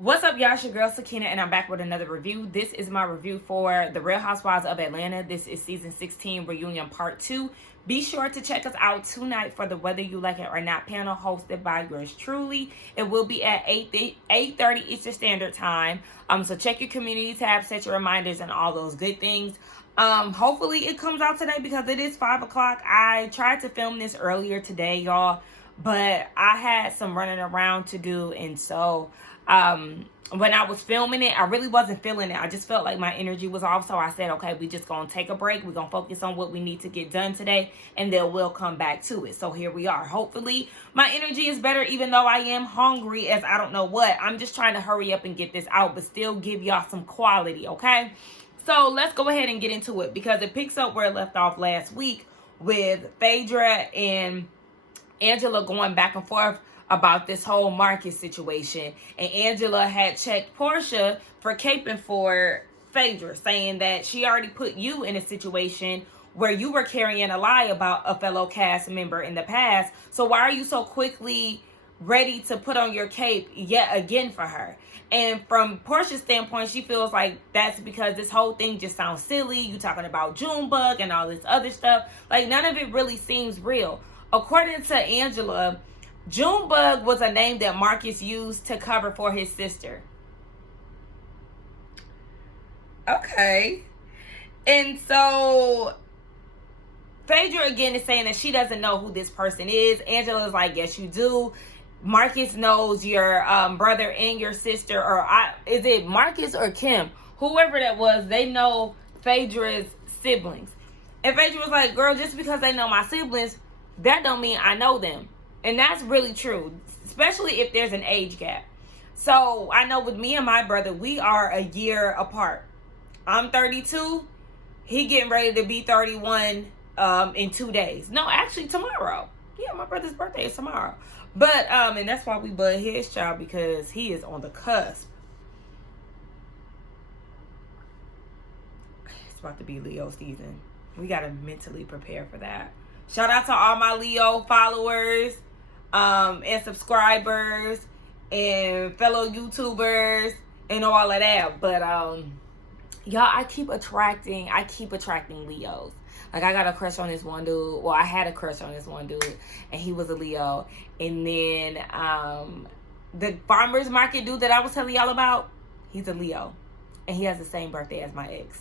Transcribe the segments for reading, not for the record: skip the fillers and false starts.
What's up, y'all? It's your girl Sakina, and I'm back with another review. This is my review for The Real Housewives of Atlanta. This is season 16 reunion part 2. Be sure to check us out tonight for the Whether You Like It or Not panel hosted by yours truly. It will be at 8:30 Eastern Standard Time. So check your community tab, set your reminders, and all those good things. Hopefully it comes out today because it is 5 o'clock. I tried to film this earlier today, y'all, but I had some running around to do, and so when I was filming it, I really wasn't feeling it. I just felt like my energy was off. So I said, okay, we just gonna take a break. We're gonna focus on what we need to get done today, and then we'll come back to it. So here we are. Hopefully my energy is better, even though I am hungry as I don't know what. I'm just trying to hurry up and get this out, but still give y'all some quality, okay? So let's go ahead and get into it, because it picks up where it left off last week with Phaedra and Angela going back and forth about this whole Marcus situation. And Angela had checked Portia for caping for Phaedra, saying that she already put you in a situation where you were carrying a lie about a fellow cast member in the past. So why are you so quickly ready to put on your cape yet again for her? And from Portia's standpoint, she feels like that's because this whole thing just sounds silly. You talking about Junebug and all this other stuff. Like, none of it really seems real. According to Angela, Junebug was a name that Marcus used to cover for his sister. Okay. And so Phaedra again is saying that she doesn't know who this person is. Angela's like, yes, you do. Marcus knows your brother and your sister, or is it Marcus or Kim? Whoever that was, they know Phaedra's siblings. And Phaedra was like, girl, just because they know my siblings, that don't mean I know them. And that's really true, especially if there's an age gap. So I know with me and my brother, we are a year apart. I'm 32. He getting ready to be 31 in 2 days. No, actually tomorrow. Yeah, my brother's birthday is tomorrow. But and that's why we butt his child, because he is on the cusp. It's about to be Leo season. We gotta mentally prepare for that. Shout out to all my Leo followers and subscribers and fellow YouTubers and all of that. But y'all, I keep attracting Leos. Like, I got a crush on this one dude. Well, I had a crush on this one dude, and he was a Leo. And then the farmers market dude that I was telling y'all about, he's a Leo, and he has the same birthday as my ex.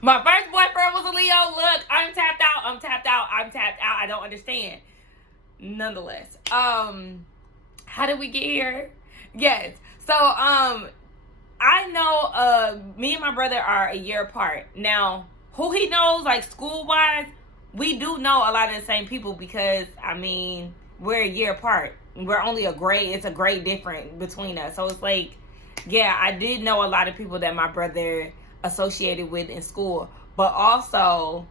My first boyfriend was a Leo. Look, I'm tapped out. I don't understand. Nonetheless, how did we get here? Yes. So, I know me and my brother are a year apart. Now, who he knows, like school-wise, we do know a lot of the same people, because, I mean, we're a year apart. We're only it's a grade difference between us. So it's like, yeah, I did know a lot of people that my brother associated with in school. But also,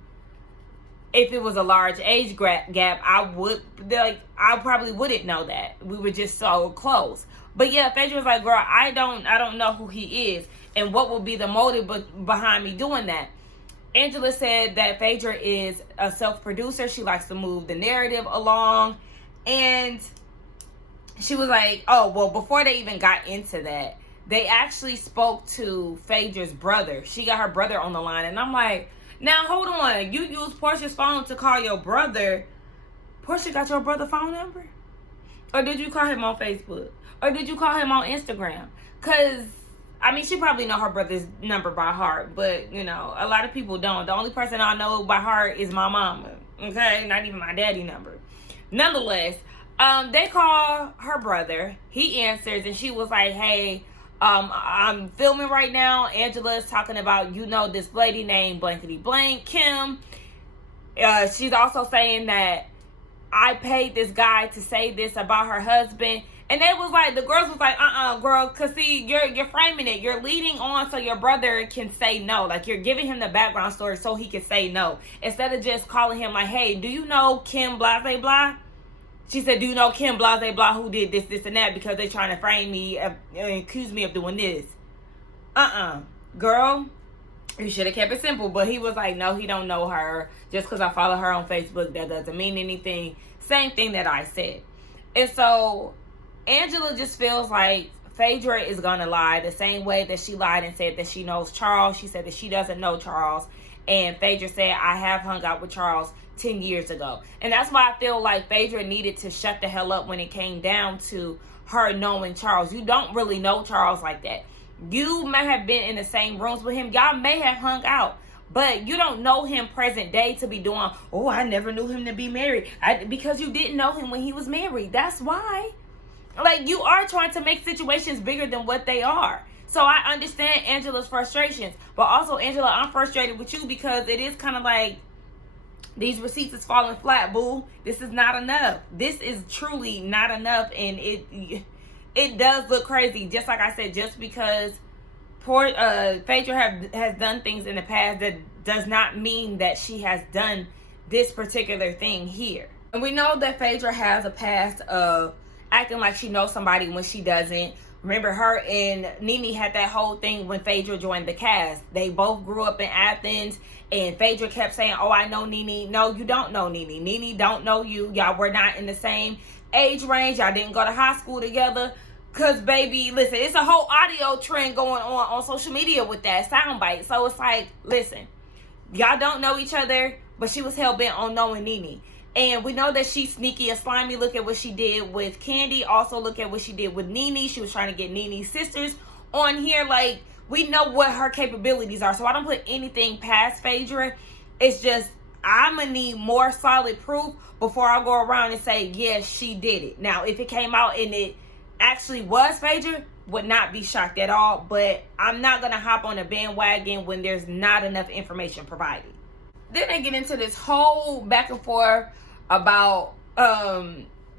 if it was a large age gap, I probably wouldn't know that. We were just so close. But yeah, Phaedra was like, girl, I don't know who he is, and what will be the motive behind me doing that. Angela said that Phaedra is a self-producer. She likes to move the narrative along. And she was like, oh, well, before they even got into that, they actually spoke to Phaedra's brother. She got her brother on the line. And I'm like, now, hold on. You used Portia's phone to call your brother. Portia got your brother's phone number? Or did you call him on Facebook? Or did you call him on Instagram? Because, I mean, she probably know her brother's number by heart. But, you know, a lot of people don't. The only person I know by heart is my mama. Okay? Not even my daddy number. Nonetheless, they call her brother. He answers, and she was like, hey, I'm filming right now. Angela is talking about, you know, this lady named blankety blank, Kim. She's also saying that I paid this guy to say this about her husband. And they was like, the girls was like, girl, cause see, you're framing it. You're leading on so your brother can say no. Like, you're giving him the background story so he can say no. Instead of just calling him like, hey, do you know Kim blah, blah, blah? She said, do you know Kim blah, blah, blah, who did this, this, and that, because they trying to frame me and accuse me of doing this. Girl, you should have kept it simple. But he was like, no, he don't know her. Just because I follow her on Facebook, that doesn't mean anything. Same thing that I said. And so Angela just feels like Phaedra is gonna lie the same way that she lied and said that she knows Charles. She said that she doesn't know Charles, and Phaedra said, I have hung out with Charles 10 years ago. And that's why I feel like Phaedra needed to shut the hell up when it came down to her knowing Charles. You don't really know Charles like that. You may have been in the same rooms with him. Y'all may have hung out, but you don't know him present day to be doing, oh, I never knew him to be married. Because you didn't know him when he was married. That's why. Like, you are trying to make situations bigger than what they are. So I understand Angela's frustrations. But also, Angela, I'm frustrated with you because it is kind of like these receipts is falling flat, boo. This is not enough. This is truly not enough. And it does look crazy. Just like I said, just because poor Phaedra has done things in the past, that does not mean that she has done this particular thing here. And we know that Phaedra has a past of acting like she knows somebody when she doesn't. Remember, her and Nene had that whole thing when Phaedra joined the cast. They both grew up in Athens, and Phaedra kept saying, oh, I know Nene. No, you don't know Nene. Nene don't know you. Y'all were not in the same age range. Y'all didn't go to high school together. Because, baby, listen, it's a whole audio trend going on social media with that soundbite. So it's like, listen, y'all don't know each other, but she was hell-bent on knowing Nene. And we know that she's sneaky and slimy. Look at what she did with Candy. Also, look at what she did with Nene. She was trying to get Nene's sisters on here. Like, we know what her capabilities are. So I don't put anything past Phaedra. It's just, I'm going to need more solid proof before I go around and say, yes, she did it. Now, if it came out and it actually was Phaedra, would not be shocked at all. But I'm not going to hop on a bandwagon when there's not enough information provided. Then they get into this whole back and forth about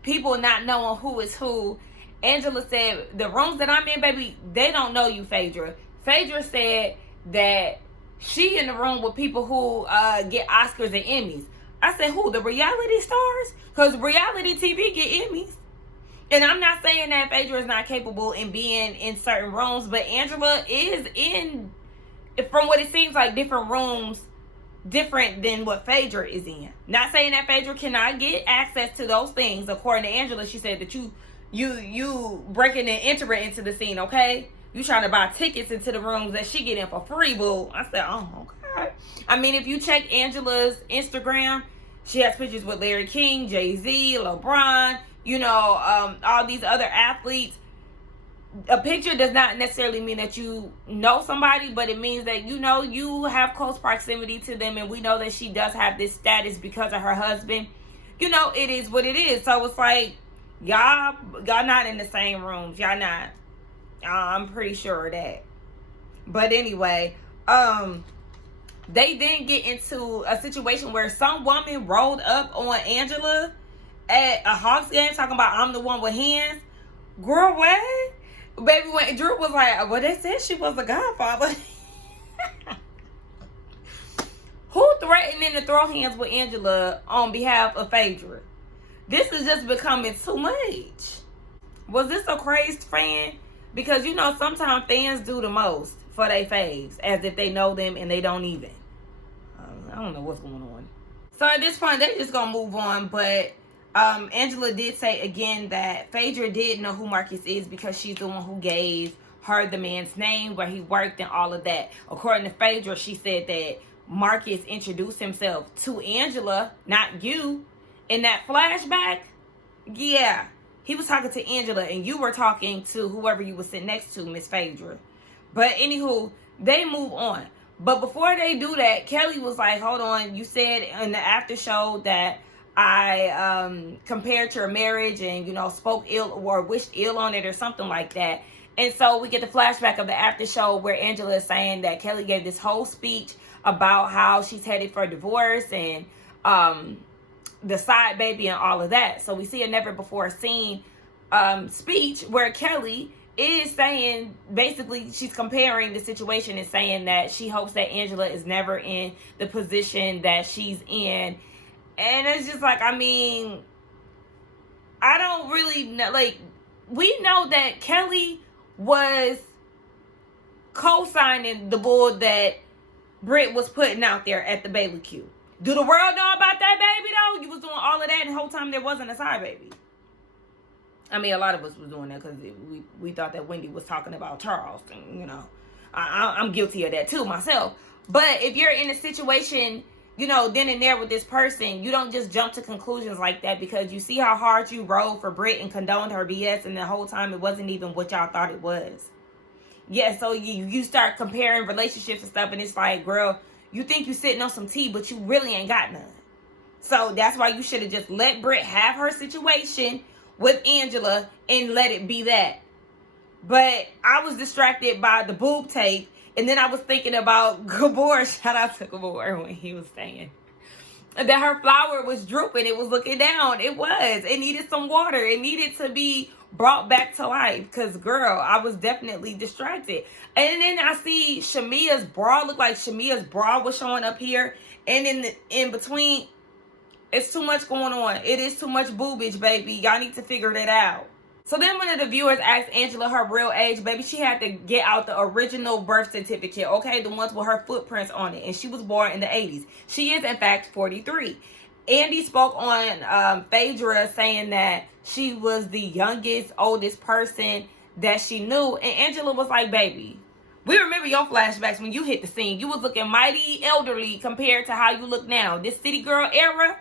people not knowing who is who. Angela said, the rooms that I'm in, baby, they don't know you, Phaedra. Phaedra said that she in the room with people who get Oscars and Emmys. I said, who? The reality stars? Because reality TV get Emmys. And I'm not saying that Phaedra is not capable in being in certain rooms, but Angela is in, from what it seems like, different rooms different than what Phaedra is in. Not saying that Phaedra cannot get access to those things. According to Angela, she said that you breaking and entering into the scene, okay? You trying to buy tickets into the rooms that she get in for free, boo. I said, oh, okay. I mean, if you check Angela's Instagram, she has pictures with Larry King, Jay-Z, LeBron, you know, all these other athletes. A picture does not necessarily mean that you know somebody, but it means that, you know, you have close proximity to them. And we know that she does have this status because of her husband. You know, it is what it is. So it's like, y'all not in the same rooms. Y'all not. I'm pretty sure of that. But anyway, they then get into a situation where some woman rolled up on Angela at a Hawks game talking about, I'm the one with hands. Girl, what? Baby, when Drew was like, well, they said she was a godfather. Who threatening to throw hands with Angela on behalf of Phaedra? This is just becoming too much. Was this a crazed fan? Because, you know, sometimes fans do the most for their faves, as if they know them and they don't even. I don't know what's going on. So at this point, they're just going to move on, but Angela did say again that Phaedra did know who Marcus is because she's the one who gave her the man's name, where he worked, and all of that. According to Phaedra, she said that Marcus introduced himself to Angela, not you. In that flashback, yeah, he was talking to Angela and you were talking to whoever you were sitting next to, Miss Phaedra. But anywho, they move on. But before they do that, Kelly was like, hold on, you said in the after show that I compared your marriage and, you know, spoke ill or wished ill on it or something like that. And so we get the flashback of the after show where Angela is saying that Kelly gave this whole speech about how she's headed for divorce and the side baby and all of that. So we see a never before seen speech where Kelly is saying, basically she's comparing the situation and saying that she hopes that Angela is never in the position that she's in. And it's just like, I mean, I don't really know. Like, we know that Kelly was co-signing the bull that Britt was putting out there at the Bailey Q. Do the world know about that baby, though? You was doing all of that and the whole time there wasn't a side baby. I mean, a lot of us was doing that because we thought that Wendy was talking about Charles. And, you know, I'm guilty of that too myself. But if you're in a situation, you know, then and there with this person, you don't just jump to conclusions like that, because you see how hard you rode for Britt and condoned her BS, and the whole time it wasn't even what y'all thought it was. Yeah, so you start comparing relationships and stuff, and it's like, girl, you think you sitting on some tea, but you really ain't got none. So that's why you should have just let Britt have her situation with Angela and let it be that. But I was distracted by the boob tape, and then I was thinking about Gabor. Shout out to Gabor when he was saying that her flower was drooping. It was looking down. It was. It needed some water. It needed to be brought back to life. Because, girl, I was definitely distracted. And then I see Shamia's bra. Look like Shamia's bra was showing up here. And in between, it's too much going on. It is too much boobage, baby. Y'all need to figure that out. So then one of the viewers asked Angela her real age. Baby, she had to get out the original birth certificate, okay? The ones with her footprints on it. And she was born in the 80s. She is, in fact, 43. Andy spoke on Phaedra, saying that she was the youngest, oldest person that she knew. And Angela was like, baby, we remember your flashbacks when you hit the scene. You was looking mighty elderly compared to how you look now. This city girl era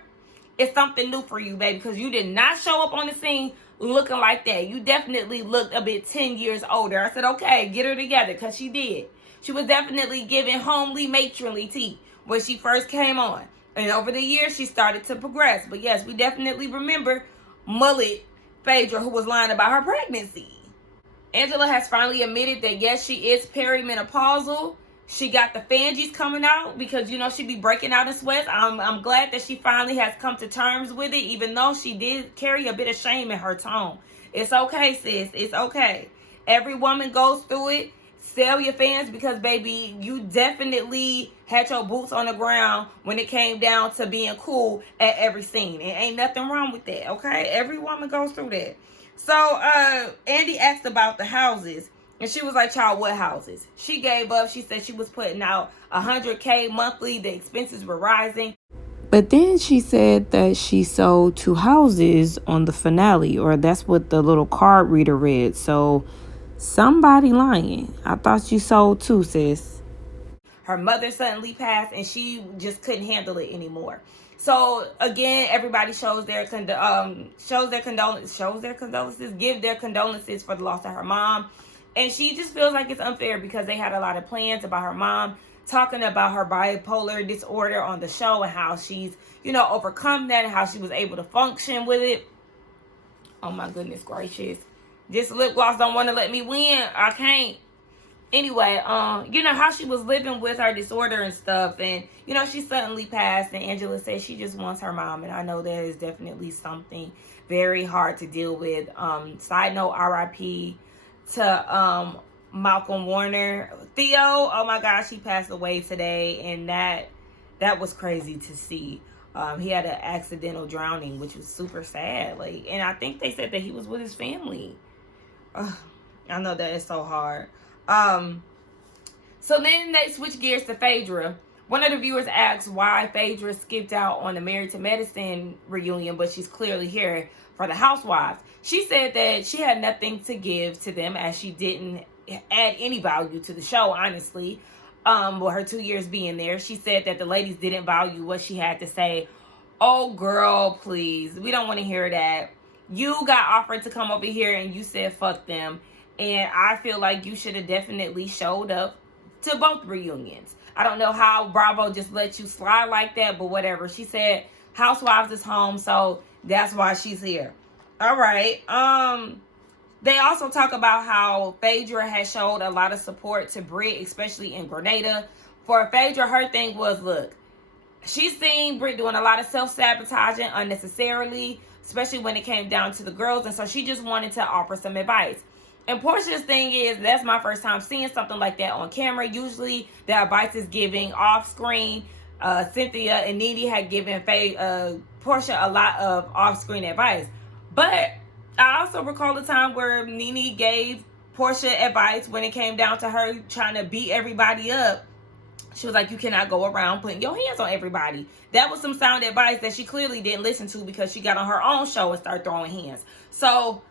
is something new for you, baby, because you did not show up on the scene looking like that. You definitely looked a bit 10 years older. I said, okay, get her together, because she did. She was definitely giving homely, matronly tea when she first came on. And over the years, she started to progress. But yes, we definitely remember mullet Phaedra, who was lying about her pregnancy. Angela has finally admitted that, yes, she is perimenopausal. She got the phalanges coming out because, you know, she be breaking out in sweats. I'm glad that she finally has come to terms with it, even though she did carry a bit of shame in her tone. It's okay, sis. It's okay. Every woman goes through it. Sell your fans, because, baby, you definitely had your boots on the ground when it came down to being cool at every scene. And ain't nothing wrong with that, okay? Every woman goes through that. So, Andy asked about the houses. And she was like, child, what houses? She gave up. She said she was putting out $100K monthly. The expenses were rising. But then she said that she sold 2 houses on the finale, or that's what the little card reader read. So somebody lying. I thought you sold 2, sis. Her mother suddenly passed, and she just couldn't handle it anymore. So again, everybody shows their condolences, give their condolences for the loss of her mom. And she just feels like it's unfair because they had a lot of plans about her mom, talking about her bipolar disorder on the show and how she's, you know, overcome that and how she was able to function with it. Oh my goodness gracious. This lip gloss don't want to let me win. I can't. Anyway, you know, how she was living with her disorder and stuff. And, you know, she suddenly passed. And Angela said she just wants her mom. And I know that is definitely something very hard to deal with. Side note, RIP to Malcolm Warner. Theo, oh my gosh, he passed away today, and that was crazy to see. He had an accidental drowning, which was super sad. Like, and I think they said that he was with his family. I know that is so hard. So then they switch gears to Phaedra. One of the viewers asked why Phaedra skipped out on the Married to Medicine reunion, but she's clearly here for the Housewives. She said that she had nothing to give to them, as she didn't add any value to the show, honestly. With her 2 years being there, she said that the ladies didn't value what she had to say. Oh, girl, please. We don't want to hear that. You got offered to come over here and you said fuck them. And I feel like you should have definitely showed up to both reunions. I don't know how Bravo just let you slide like that, but whatever. She said Housewives is home, so that's why she's here. All right. They also talk about how Phaedra has showed a lot of support to Britt, especially in Grenada. For Phaedra, her thing was, look, she's seen Britt doing a lot of self-sabotaging unnecessarily, especially when it came down to the girls. And so she just wanted to offer some advice. And Portia's thing is, that's my first time seeing something like that on camera. Usually the advice is giving off screen. Cynthia and Nene had given Portia a lot of off screen advice. But I also recall a time where Nene gave Portia advice when it came down to her trying to beat everybody up. She was like, you cannot go around putting your hands on everybody. That was some sound advice that she clearly didn't listen to, because she got on her own show and started throwing hands. So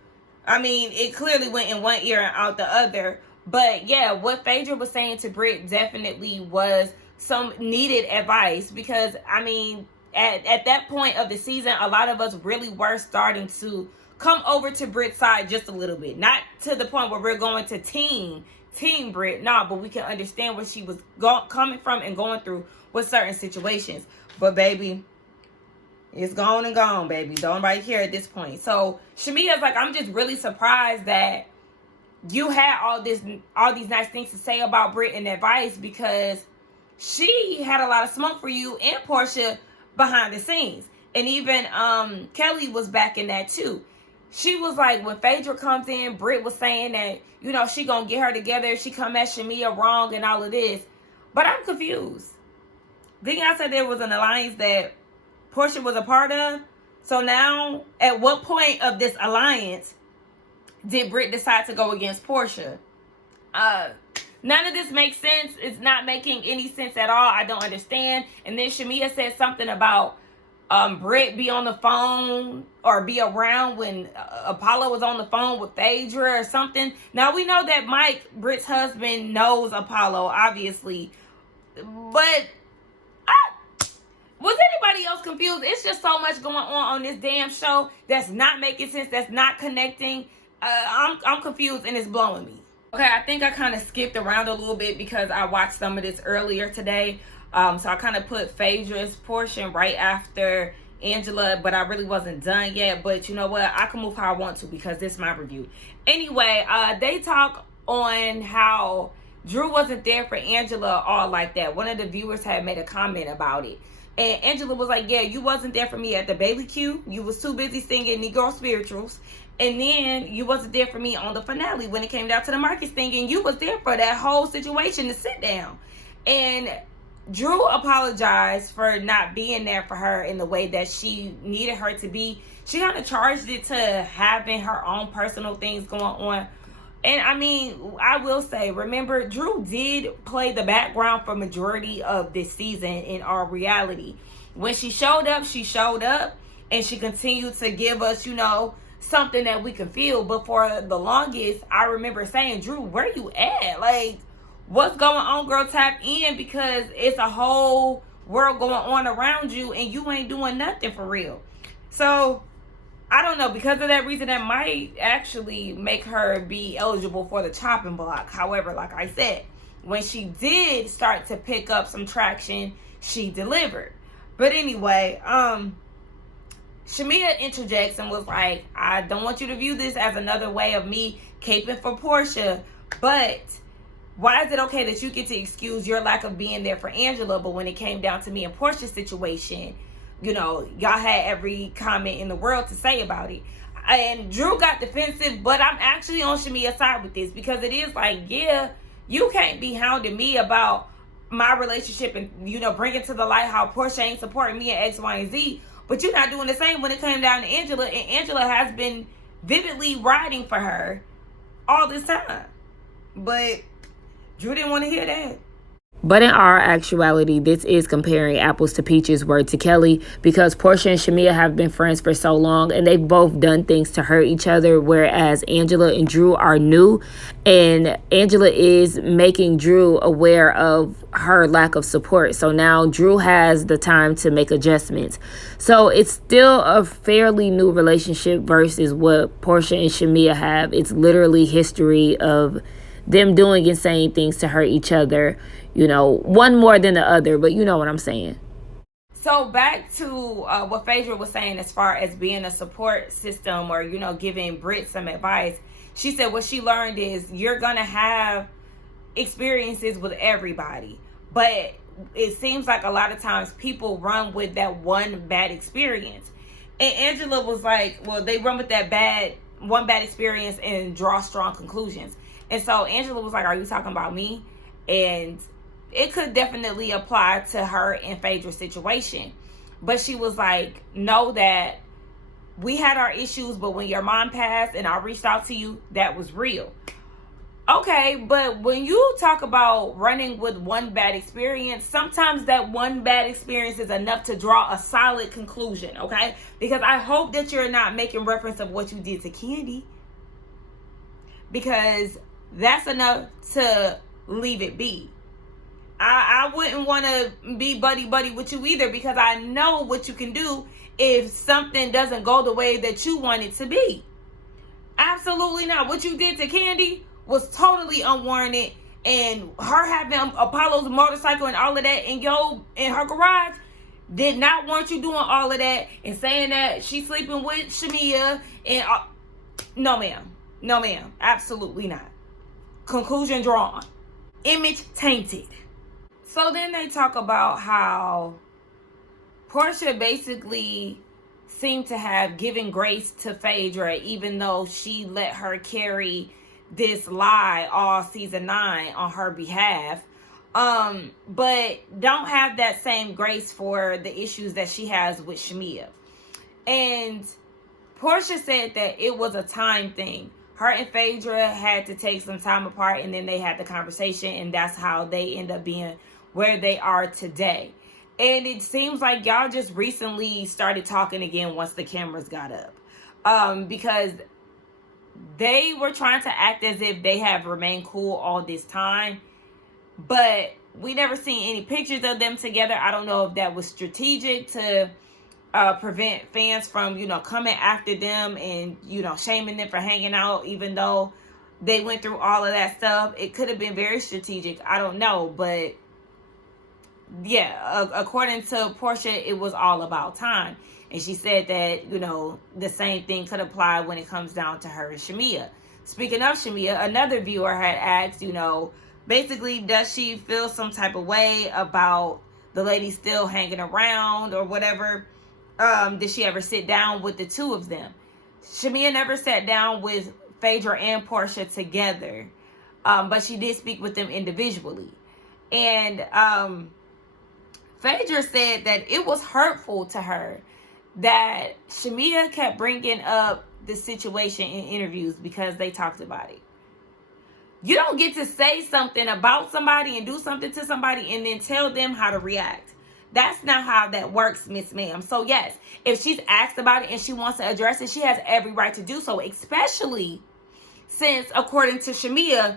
I mean, it clearly went in one ear and out the other. But yeah, what Phaedra was saying to Britt definitely was some needed advice, because I mean, at that point of the season, a lot of us really were starting to come over to Britt's side just a little bit. Not to the point where we're going to team Britt, no, but we can understand where she was coming from and going through with certain situations. But baby, it's gone and gone, baby. Don't nobody care at this point. So Shamia's like, I'm just really surprised that you had all these nice things to say about Britt and advice, because she had a lot of smoke for you and Portia behind the scenes. And even Kelly was back in that too. She was like, when Phaedra comes in, Britt was saying that, you know, she gonna get her together if she come at Shamia wrong and all of this. But I'm confused. Then y'all said there was an alliance that Portia was a part of. So now, at what point of this alliance did Britt decide to go against Portia? None of this makes sense. It's not making any sense at all. I don't understand. And then Shamia said something about Britt be on the phone or be around when Apollo was on the phone with Phaedra or something. Now we know that Mike, Britt's husband, knows Apollo, obviously. But was anybody else confused? It's just so much going on this damn show that's not making sense, that's not connecting. I'm confused and it's blowing me. Okay, I think I kind of skipped around a little bit because I watched some of this earlier today. So I kind of put Phaedra's portion right after Angela, but I really wasn't done yet. But you know what? I can move how I want to because this is my review. Anyway, they talk on how Drew wasn't there for Angela all like that. One of the viewers had made a comment about it. And Angela was like, yeah, you wasn't there for me at the Bailey Q. You was too busy singing Negro spirituals. And then you wasn't there for me on the finale when it came down to the Marcus thing. And you was there for that whole situation to sit down. And Drew apologized for not being there for her in the way that she needed her to be. She kind of charged it to having her own personal things going on. And I mean, I will say, remember, Drew did play the background for majority of this season in our reality. When she showed up, and she continued to give us, you know, something that we can feel. But for the longest, I remember saying, Drew, where you at? Like, what's going on, girl? Tap in, because it's a whole world going on around you and you ain't doing nothing for real. So I don't know, because of that reason, that might actually make her be eligible for the chopping block. However, like I said, when she did start to pick up some traction, she delivered. But anyway, Shamia interjects and was like, I don't want you to view this as another way of me caping for Portia, but why is it okay that you get to excuse your lack of being there for Angela, but when it came down to me and Portia's situation, you know, y'all had every comment in the world to say about it. And Drew got defensive, but I'm actually on Shamia's side with this, because it is like, yeah, you can't be hounding me about my relationship and, you know, bringing to the light how Portia ain't supporting me and X, Y, and Z, but you're not doing the same when it came down to Angela, and Angela has been vividly riding for her all this time. But Drew didn't want to hear that. But in our actuality, this is comparing apples to peaches, word to Kelly, because Portia and Shamia have been friends for so long and they've both done things to hurt each other, whereas Angela and Drew are new, and Angela is making Drew aware of her lack of support. So now Drew has the time to make adjustments. So it's still a fairly new relationship versus what Portia and Shamia have. It's literally history of them doing insane things to hurt each other, you know, one more than the other, but you know what I'm saying. So back to what Phaedra was saying as far as being a support system, or, you know, giving Britt some advice. She said what she learned is you're going to have experiences with everybody, but it seems like a lot of times people run with that one bad experience. And Angela was like, well, they run with that one bad experience and draw strong conclusions. And so Angela was like, are you talking about me? And it could definitely apply to her and Phaedra's situation. But she was like, know that we had our issues, but when your mom passed and I reached out to you, that was real. Okay, but when you talk about running with one bad experience, sometimes that one bad experience is enough to draw a solid conclusion, okay? Because I hope that you're not making reference of what you did to Candy. because that's enough to leave it be. I wouldn't want to be buddy with you either, because I know what you can do if something doesn't go the way that you want it to be. Absolutely not. What you did to Kandi was totally unwarranted, and her having Apollo's motorcycle and all of that in her garage did not want you doing all of that and saying that she's sleeping with Shamia and no ma'am, absolutely not. Conclusion drawn. Image tainted. So then they talk about how Portia basically seemed to have given grace to Phaedra, even though she let her carry this lie all season 9 on her behalf. But don't have that same grace for the issues that she has with Shamia. And Portia said that it was a time thing. Her and Phaedra had to take some time apart, and then they had the conversation, and that's how they end up being where they are today. And it seems like y'all just recently started talking again once the cameras got up. Because they were trying to act as if they have remained cool all this time. But we never seen any pictures of them together. I don't know if that was strategic to prevent fans from, coming after them and, shaming them for hanging out, even though they went through all of that stuff. It could have been very strategic. I don't know. But yeah, according to Portia, it was all about time. And she said that, the same thing could apply when it comes down to her and Shamia. Speaking of Shamia, another viewer had asked, basically, does she feel some type of way about the lady still hanging around or whatever? Did she ever sit down with the two of them? Shamia never sat down with Phaedra and Portia together. But she did speak with them individually. And Phaedra said that it was hurtful to her that Shamia kept bringing up the situation in interviews because they talked about it. You don't get to say something about somebody and do something to somebody and then tell them how to react. That's not how that works, Miss Ma'am. So yes, if she's asked about it and she wants to address it, she has every right to do so, especially since, according to Shamia,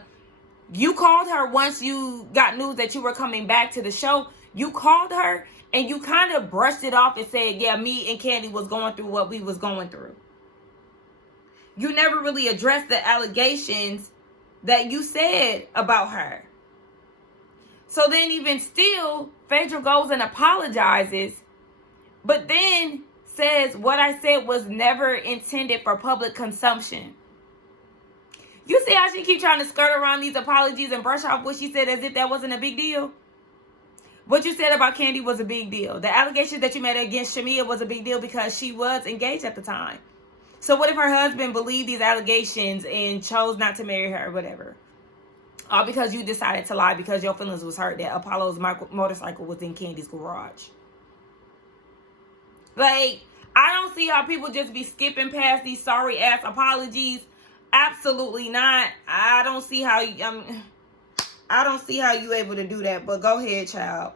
you called her once you got news that you were coming back to the show. You called her and you kind of brushed it off and said, yeah, me and Kandi was going through what we was going through. You never really addressed the allegations that you said about her. So then even still, Phaedra goes and apologizes, but then says what I said was never intended for public consumption. You see how she keep trying to skirt around these apologies and brush off what she said as if that wasn't a big deal? What you said about Kandi was a big deal. The allegations that you made against Shamia was a big deal because she was engaged at the time. So what if her husband believed these allegations and chose not to marry her or whatever? All because you decided to lie because your feelings was hurt that Apollo's motorcycle was in Kandi's garage. Like, I don't see how people just be skipping past these sorry ass apologies. Absolutely not. I don't see how you able to do that, but go ahead, child.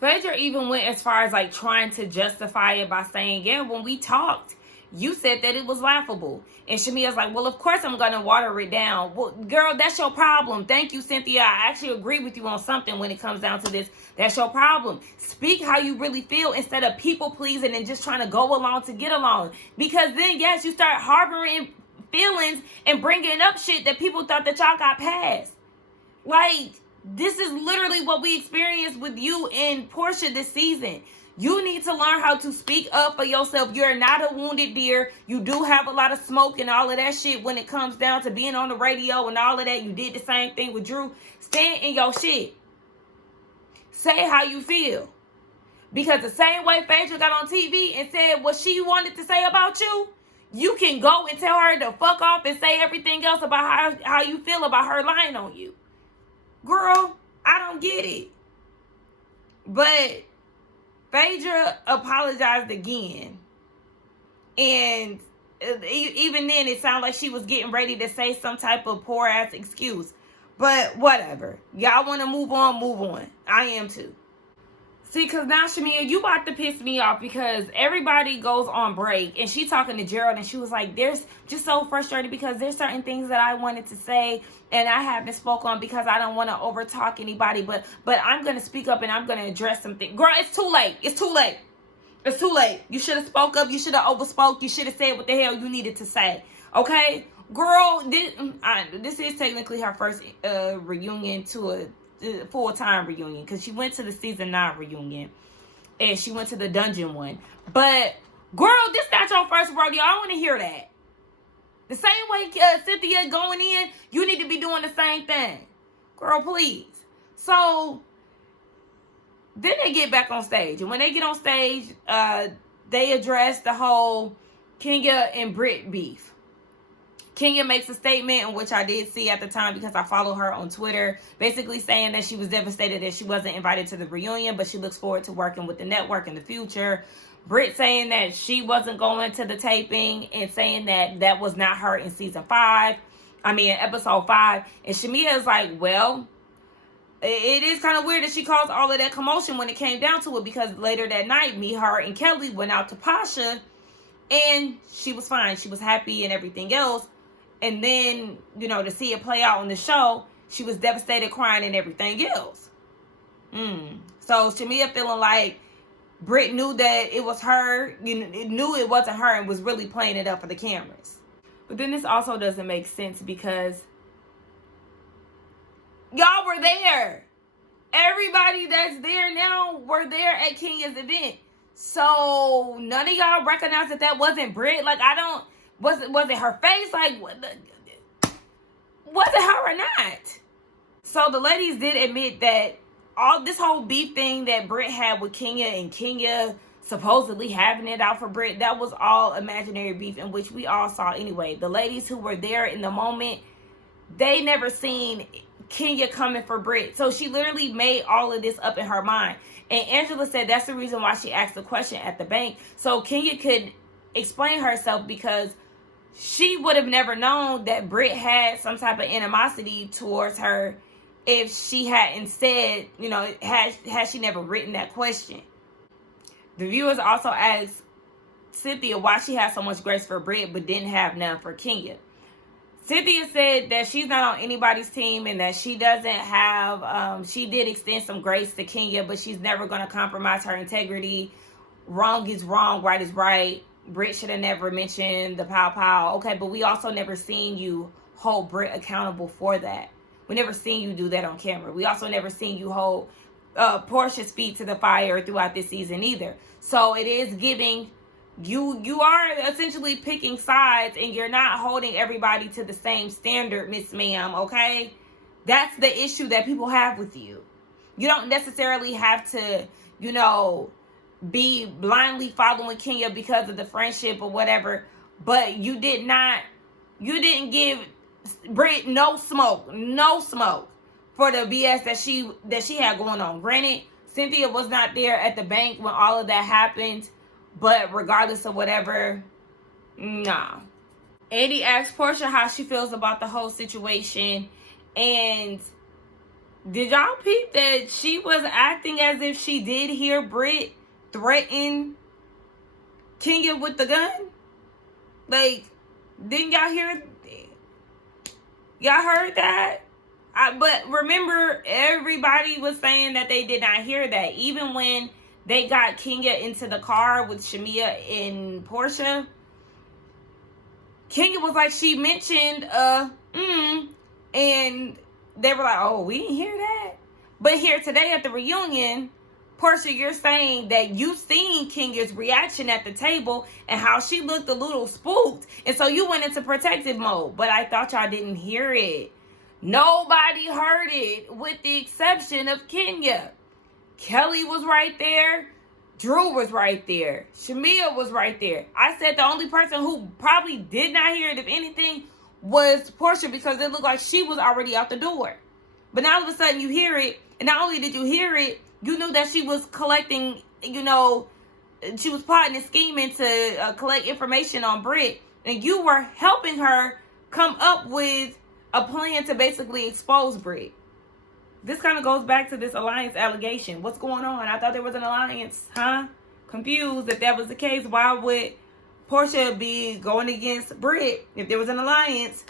Phaedra even went as far as like trying to justify it by saying, yeah, when we talked, you said that it was laughable. And Shamia's like, well, of course I'm going to water it down. Well, girl, that's your problem. Thank you, Cynthia. I actually agree with you on something when it comes down to this. That's your problem. Speak how you really feel instead of people pleasing and just trying to go along to get along. Because then, yes, you start harboring feelings and bringing up shit that people thought that y'all got past. Like, this is literally what we experienced with you and Portia this season. You need to learn how to speak up for yourself. You're not a wounded deer. You do have a lot of smoke and all of that shit when it comes down to being on the radio and all of that. You did the same thing with Drew. Stand in your shit. Say how you feel. Because the same way Phaedra got on TV and said what she wanted to say about you, you can go and tell her to fuck off and say everything else about how you feel about her lying on you. Girl, I don't get it. But Phaedra apologized again. And even then, it sounded like she was getting ready to say some type of poor-ass excuse. But whatever. Y'all want to move on, move on. I am too. See, because now, Shamia, you about to piss me off because everybody goes on break and she talking to Gerald and she was like, there's just so frustrated because there's certain things that I wanted to say and I haven't spoke on because I don't want to overtalk anybody, but I'm going to speak up and I'm going to address something. Girl, it's too late. It's too late. It's too late. You should have spoke up. You should have overspoke. You should have said what the hell you needed to say. Okay? Girl, this is technically her first reunion to a full-time reunion because she went to the season 9 reunion and she went to the dungeon one, but girl, this not your first rodeo. I want to hear that. The same way Cynthia going in, you need to be doing the same thing, girl, please. So then they get back on stage, and when they get on stage, they address the whole Kenya and Britt beef. Kenya makes a statement, in which I did see at the time because I follow her on Twitter, basically saying that she was devastated that she wasn't invited to the reunion, but she looks forward to working with the network in the future. Britt saying that she wasn't going to the taping and saying that that was not her in episode 5. And Shamia is like, well, it is kind of weird that she caused all of that commotion when it came down to it, because later that night, me, her, and Kelly went out to Pasha and she was fine. She was happy and everything else. And then, to see it play out on the show, she was devastated, crying, and everything else. So Shamia feeling like Britt knew that it was her, knew it wasn't her, and was really playing it up for the cameras. But then this also doesn't make sense because y'all were there. Everybody that's there now were there at Kenya's event. So none of y'all recognize that wasn't Britt. Like, was it her face? Like, was it her or not? So the ladies did admit that all this whole beef thing that Britt had with Kenya and Kenya supposedly having it out for Britt, that was all imaginary beef, in which we all saw anyway. The ladies who were there in the moment, they never seen Kenya coming for Britt. So she literally made all of this up in her mind. And Angela said that's the reason why she asked the question at the bank, so Kenya could explain herself, because she would have never known that Britt had some type of animosity towards her if she hadn't said, had she never written that question. The viewers also asked Cynthia why she had so much grace for Britt but didn't have none for Kenya. Cynthia said that she's not on anybody's team and that she doesn't have, she did extend some grace to Kenya, but she's never going to compromise her integrity. Wrong is wrong, right is right. Britt should have never mentioned the pow. Okay, but we also never seen you hold Britt accountable for that. We never seen you do that on camera. We also never seen you hold Portia's feet to the fire throughout this season either. So it is giving, you are essentially picking sides, and you're not holding everybody to the same standard, Miss Ma'am, okay? That's the issue that people have with you. You don't necessarily have to, be blindly following Kenya because of the friendship or whatever, but you didn't give Britt no smoke for the BS that she had going on. Granted, Cynthia was not there at the bank when all of that happened, but regardless of whatever, nah. Andy asked Portia how she feels about the whole situation, and did y'all peep that she was acting as if she did hear Britt threaten Kenya with the gun? Like, didn't y'all hear? Y'all heard that? But remember, everybody was saying that they did not hear that. Even when they got Kenya into the car with Shamia and Portia, Kenya was like, she mentioned, and they were like, oh, we didn't hear that. But here today at the reunion, Portia, you're saying that you seen Kenya's reaction at the table and how she looked a little spooked. And so you went into protective mode. But I thought y'all didn't hear it. Nobody heard it with the exception of Kenya. Kelly was right there. Drew was right there. Shamia was right there. I said the only person who probably did not hear it, if anything, was Portia, because it looked like she was already out the door. But now all of a sudden you hear it. And not only did you hear it, you knew that she was collecting, she was plotting and scheming to collect information on Britt. And you were helping her come up with a plan to basically expose Britt. this kind of goes back to this alliance allegation. What's going on? I thought there was an alliance, huh? Confused. If that was the case, why would Portia be going against Britt if there was an alliance?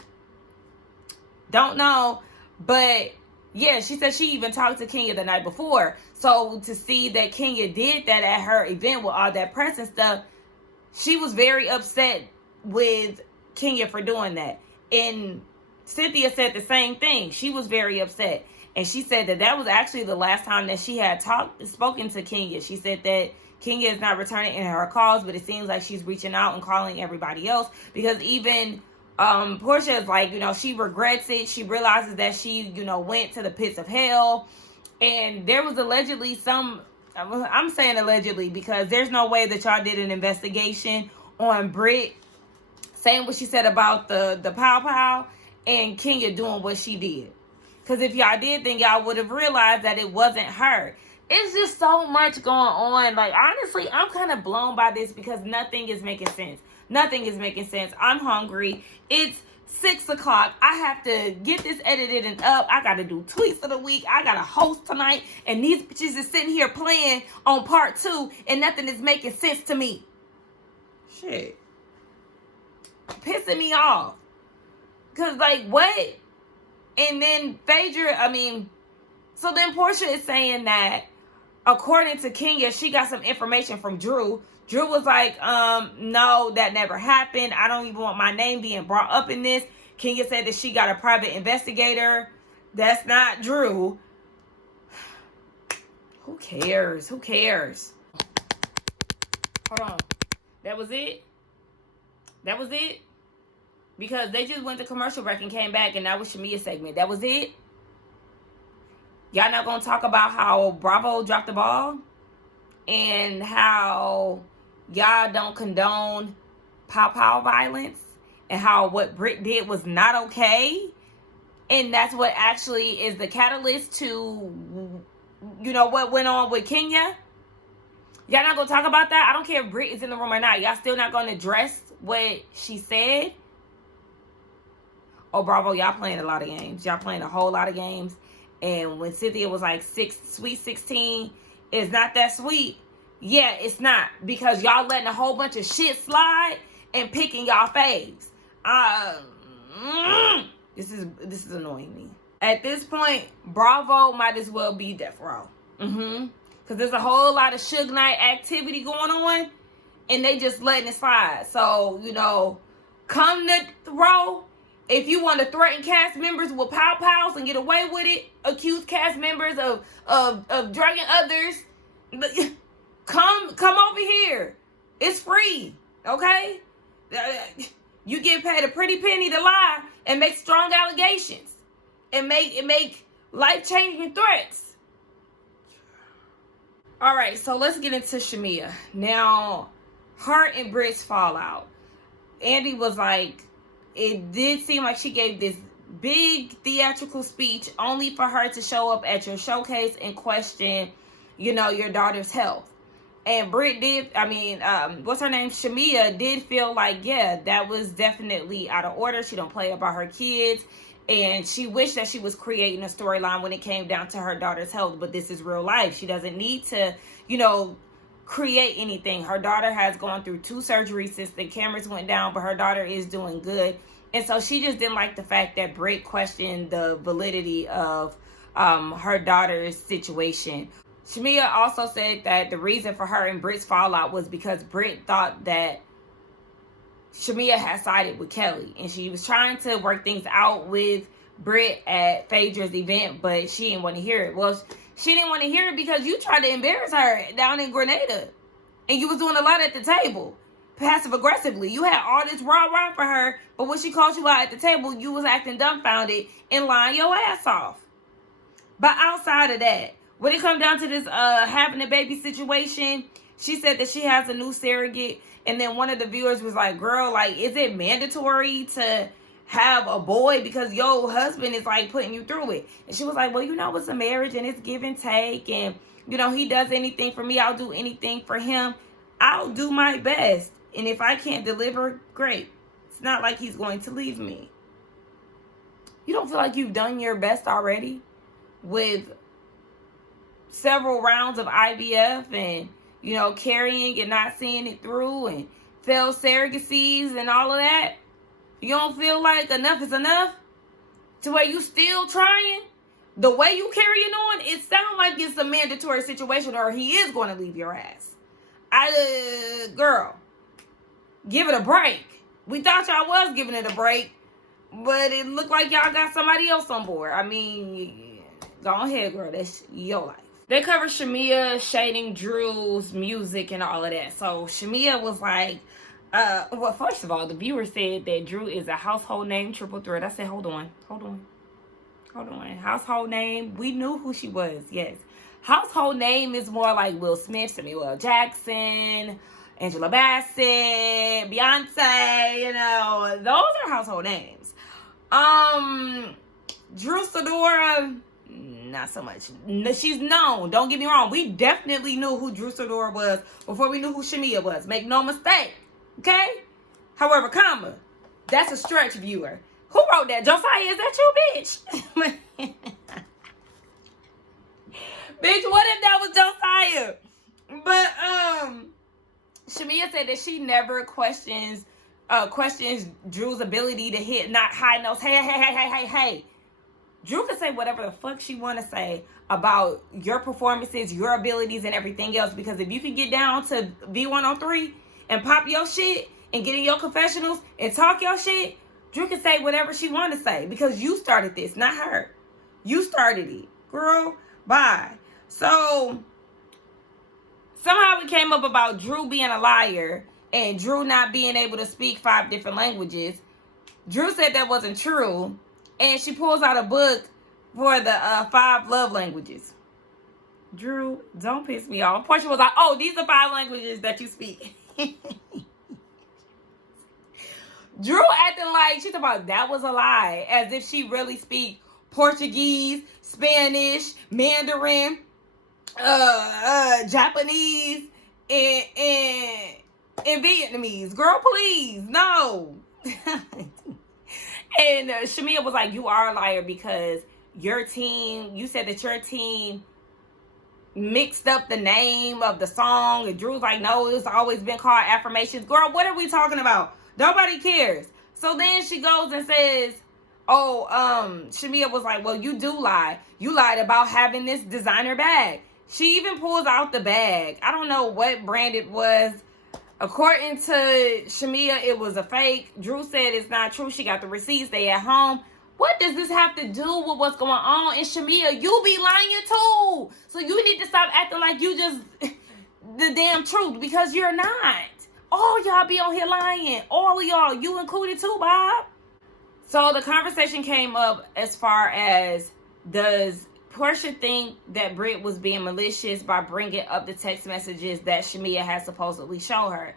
Don't know. But yeah, she said she even talked to Kenya the night before. So to see that Kenya did that at her event with all that press and stuff, she was very upset with Kenya for doing that. And Cynthia said the same thing. She was very upset. And she said that that was actually the last time that she had spoken to Kenya. She said that Kenya is not returning in her calls, but it seems like she's reaching out and calling everybody else. Because even Portia is like, she regrets it. She realizes that she, went to the pits of hell. And there was allegedly I'm saying allegedly because there's no way that y'all did an investigation on Britt saying what she said about the pow pow and Kenya doing what she did. Because if y'all did, then y'all would have realized that it wasn't her. It's just so much going on. Like, honestly, I'm kind of blown by this because nothing is making sense. Nothing is making sense. I'm hungry. It's 6 o'clock. I have to get this edited and up. I got to do tweets of the week. I got to host tonight. And these bitches is sitting here playing on part 2 and nothing is making sense to me. Shit. Pissing me off. Because, like, what? And then Phaedra, so then Portia is saying that according to Kenya, she got some information from Drew. Drew was like, no, that never happened. I don't even want my name being brought up in this. Kenya said that she got a private investigator. That's not Drew. Who cares? Who cares? Hold on. That was it? That was it? Because they just went to commercial break and came back, and that was Shamia's segment. That was it? Y'all not going to talk about how Bravo dropped the ball? And how y'all don't condone pow-pow violence? And how what Britt did was not okay? And that's what actually is the catalyst to, what went on with Kenya? Y'all not going to talk about that? I don't care if Britt is in the room or not. Y'all still not going to address what she said? Oh, Bravo, y'all playing a lot of games. Y'all playing a whole lot of games. And when Cynthia was like sweet 16, it's not that sweet. Yeah, it's not. Because y'all letting a whole bunch of shit slide and picking y'all faves. This is annoying me. At this point, Bravo might as well be death row. Because there's a whole lot of Suge Knight activity going on. And they just letting it slide. So, come to row. If you want to threaten cast members with pow-pows and get away with it, accuse cast members of drugging others, come over here. It's free, okay? You get paid a pretty penny to lie and make strong allegations and make life-changing threats. All right, so let's get into Shamia. Now, her and Britt's fallout. Andy was like, it did seem like she gave this big theatrical speech only for her to show up at your showcase and question, your daughter's health. And Britt did, what's her name? Shamia did feel like, yeah, that was definitely out of order. She don't play about her kids. And she wished that she was creating a storyline when it came down to her daughter's health. But this is real life. She doesn't need to, create anything. Her daughter has gone through 2 surgeries since the cameras went down, but her daughter is doing good. And so she just didn't like the fact that Britt questioned the validity of her daughter's situation. Shamia also said that the reason for her and Britt's fallout was because Britt thought that Shamia had sided with Kelly. And she was trying to work things out with Britt at Phaedra's event, but she didn't want to hear it. Well, she didn't want to hear it because you tried to embarrass her down in Grenada. And you was doing a lot at the table. Passive aggressively. You had all this rah-rah for her, but when she called you out at the table, you was acting dumbfounded and lying your ass off. But outside of that, when it comes down to this having a baby situation, she said that she has a new surrogate. And then one of the viewers was like, girl, like, is it mandatory to have a boy because your husband is like putting you through it? And she was like, well, it's a marriage and it's give and take. And, he does anything for me. I'll do anything for him. I'll do my best. And if I can't deliver, great. It's not like he's going to leave me. You don't feel like you've done your best already? with several rounds of IVF and, you know, carrying and not seeing it through and failed surrogacies and all of that? You don't feel like enough is enough? To where you still trying? The way you carrying on, it sounds like it's a mandatory situation or he is going to leave your ass. Girl, give it a break. We thought y'all was giving it a break, but it looked like y'all got somebody else on board. I mean, go ahead, girl. That's your life. They covered Shamia shading Drew's music and all of that. So Shamia was like, well, first of all, the viewer said that Drew is a household name triple threat. I said, hold on. Household name. We knew who she was, yes. Household name is more like Will Smith, Samuel L. Jackson, Angela Bassett, Beyonce, you know, those are household names. Drew Sidora, not so much. She's known. Don't get me wrong. We definitely knew who Drew Sidora was before we knew who Shamia was. Make no mistake. Okay? However, comma, that's a stretch, viewer. Who wrote that? Josiah, is that you, bitch? Bitch, what if that was Josiah? But, Shamia said that she never questions Drew's ability to hit not high notes. Hey. Drew can say whatever the fuck she want to say about your performances, your abilities, and everything else. Because if you can get down to V103 and pop your shit and get in your confessionals and talk your shit, Drew can say whatever she want to say. Because you started this, not her. You started it. Girl, bye. So, somehow it came up about Drew being a liar and Drew not being able to speak 5 different languages. Drew said that wasn't true. And she pulls out a book for the 5 love languages. Drew, don't piss me off. Portia was like, oh, these are 5 languages that you speak. Drew acting like she thought about that was a lie. As if she really speak Portuguese, Spanish, Mandarin, Japanese, and Vietnamese. Girl, please, no. And Shamia was like, you are a liar because your team, you said that your team mixed up the name of the song. And Drew's like, no, it's always been called Affirmations. Girl, what are we talking about? Nobody cares. So then she goes and says, Shamia was like, well, you do lie. You lied about having this designer bag. She even pulls out the bag. I don't know what brand it was. According to Shamia, it was a fake. Drew said it's not true. She got the receipts. They at home. What does this have to do with what's going on? And Shamia, you be lying too. So you need to stop acting like you just the damn truth, because you're not. All y'all be on here lying. All of y'all. You included too, Bob. So the conversation came up as far as, does Portia think that Britt was being malicious by bringing up the text messages that Shamia had supposedly shown her?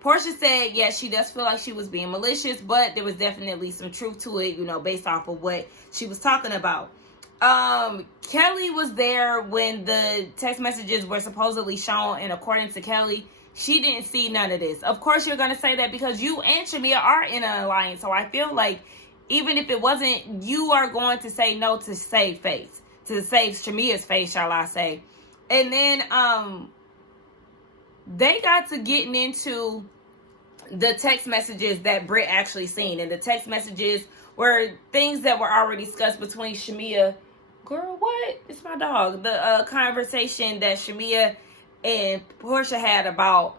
Portia said, yes, she does feel like she was being malicious, but there was definitely some truth to it, you know, based off of what she was talking about. Kelly was there when the text messages were supposedly shown, and according to Kelly, she didn't see none of this. Of course, you're going to say that because you and Shamia are in an alliance, so I feel like even if it wasn't, you are going to say no to save face. To save Shamia's face, shall I say. And then they got to getting into the text messages that Britt actually seen. And the text messages were things that were already discussed between Shamia. Girl, what? It's my dog. The conversation that Shamia and Portia had about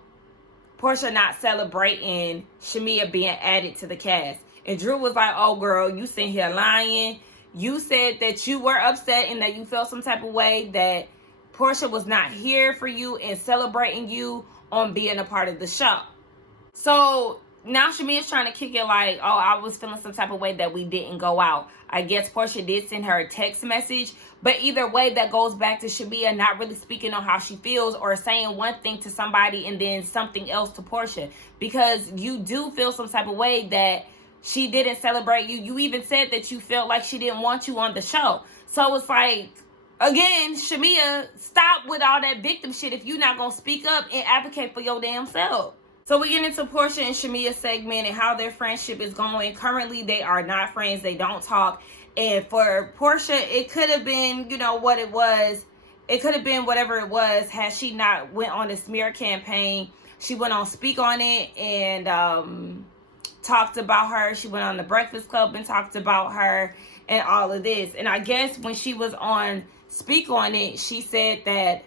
Portia not celebrating Shamia being added to the cast. And Drew was like, oh, girl, you sitting here lying. You said that you were upset and that you felt some type of way that Portia was not here for you and celebrating you on being a part of the show. So now Shamia's trying to kick it like, oh, I was feeling some type of way that we didn't go out. I guess Portia did send her a text message. But either way, that goes back to Shamia not really speaking on how she feels or saying one thing to somebody and then something else to Portia. Because you do feel some type of way that she didn't celebrate you. You even said that you felt like she didn't want you on the show. So it's like, again, Shamia, stop with all that victim shit if you're not going to speak up and advocate for your damn self. So we get into Portia and Shamia's segment and how their friendship is going. Currently, they are not friends. They don't talk. And for Portia, it could have been, what it was. It could have been whatever it was had she not went on a smear campaign. She went on Speak on It and talked about her. She went on the Breakfast Club and talked about her and all of this. And I guess when she was on Speak on It, she said that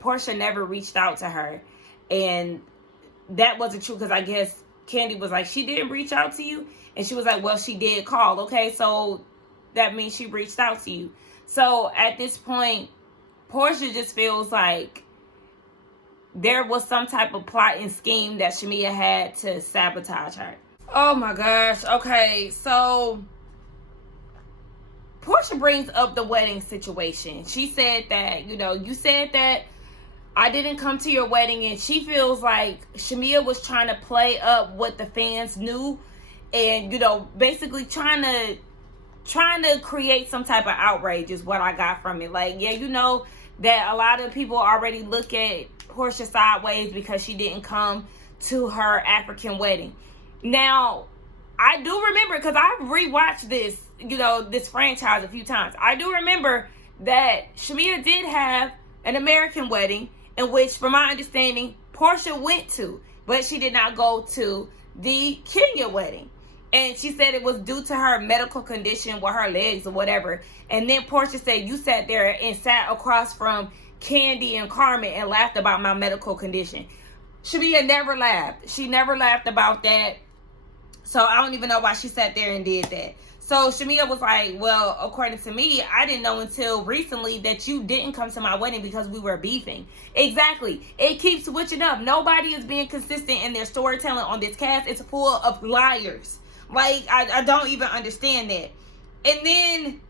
Portia never reached out to her. And that wasn't true, because I guess Kandi was like, she didn't reach out to you? And she was like, well, she did call. Okay, so that means she reached out to you. So at this point, Portia just feels like there was some type of plot and scheme that Shamia had to sabotage her. Oh my gosh. Okay, so Portia brings up the wedding situation. She said that, you said that I didn't come to your wedding, and she feels like Shamia was trying to play up what the fans knew, and basically trying to create some type of outrage is what I got from it. Like, yeah, that a lot of people already look at Portia sideways because she didn't come to her African wedding. Now, I do remember, because I've rewatched this, this franchise a few times. I do remember that Shamia did have an American wedding, in which, from my understanding, Portia went to, but she did not go to the Kenya wedding. And she said it was due to her medical condition with her legs or whatever. And then Portia said, you sat there and sat across from Kandi and Carmen and laughed about my medical condition. Shamia never laughed. She never laughed about that. So I don't even know why she sat there and did that. So Shamia was like, well, according to me, I didn't know until recently that you didn't come to my wedding because we were beefing. Exactly. It keeps switching up. Nobody is being consistent in their storytelling on this cast. It's full of liars. Like, I don't even understand that. And then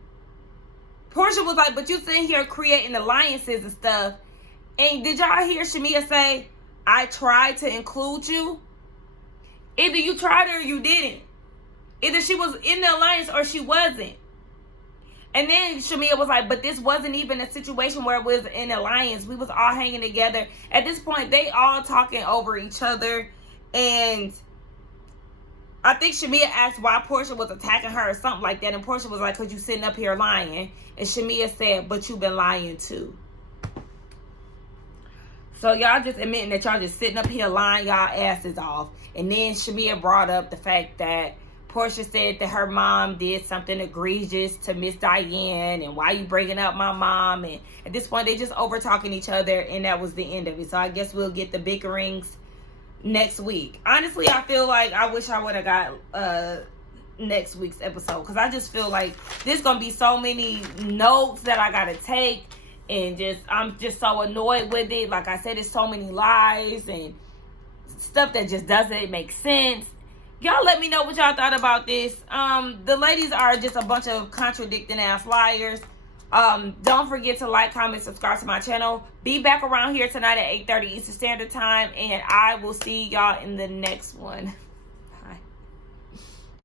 Portia was like, but you sitting here creating alliances and stuff. And did y'all hear Shamia say, I tried to include you? Either you tried or you didn't. Either she was in the alliance or she wasn't. And then Shamia was like, but this wasn't even a situation where it was an alliance. We was all hanging together. At this point, they all talking over each other. And I think Shamia asked why Portia was attacking her or something like that. And Portia was like, because you sitting up here lying. And Shamia said, but you've been lying too. So y'all just admitting that y'all just sitting up here lying y'all asses off. And then Shamia brought up the fact that Portia said that her mom did something egregious to Miss Diane, and why you bringing up my mom? And at this point, they just over talking each other, and that was the end of it. So I guess we'll get the bickerings next week. Honestly, I feel like I wish I would have got next week's episode, because I just feel like there's gonna be so many notes that I gotta take, and I'm just so annoyed with it. Like I said, there's so many lies and stuff that just doesn't make sense. Y'all let me know what y'all thought about this. The ladies are just a bunch of contradicting ass liars. Don't forget to like, comment, subscribe to my channel. Be back around here tonight at 8:30 Eastern Standard Time, and I will see y'all in the next one.